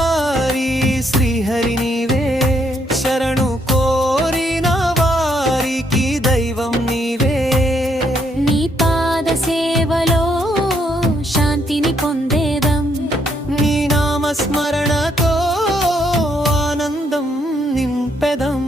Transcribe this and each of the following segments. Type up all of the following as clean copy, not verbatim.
పాలనహారి శ్రీహరి నీవే శరణు కోరిన వారికి దైవం నీవే నీ పాద సేవలో శాంతిని పొందేదం నీ నామస్మరణతో ఆనందం నింపెదం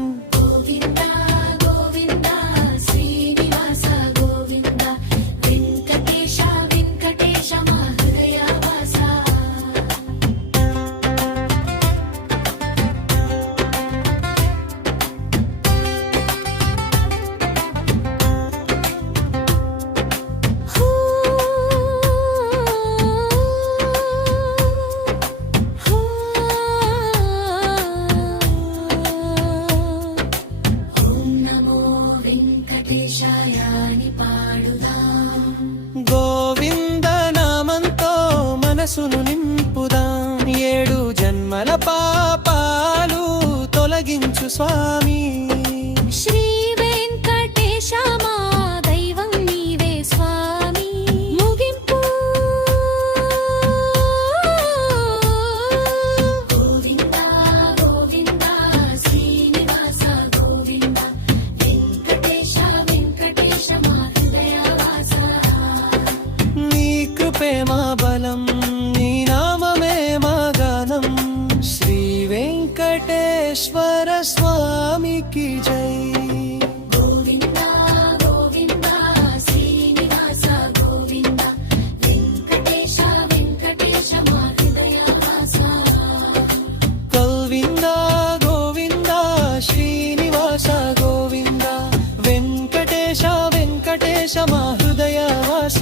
గోవింద నామంతో మనసును నింపుదాం 7 జన్మల పాపాలు తొలగించు స్వామి శ్రీ వెంకటేశ మా దైవం నీవే స్వామి ముగింపు గోవింద గోవింద శ్రీనివాస గోవింద వెంకటేశ వెంకటేశ మా హృదయవాస నీ కృపే మా బలం నీ నామమే మా గానం శ్రీ వెంకటేశ్వర స్వామికి జై గోవింద గోవింద శ్రీనివాస గోవింద వెంకటేశ వెంకటేశ మా హృదయవాస గోవింద గోవింద శ్రీనివాస గోవింద వెంకటేశ వెంకటేశ మా హృదయవాస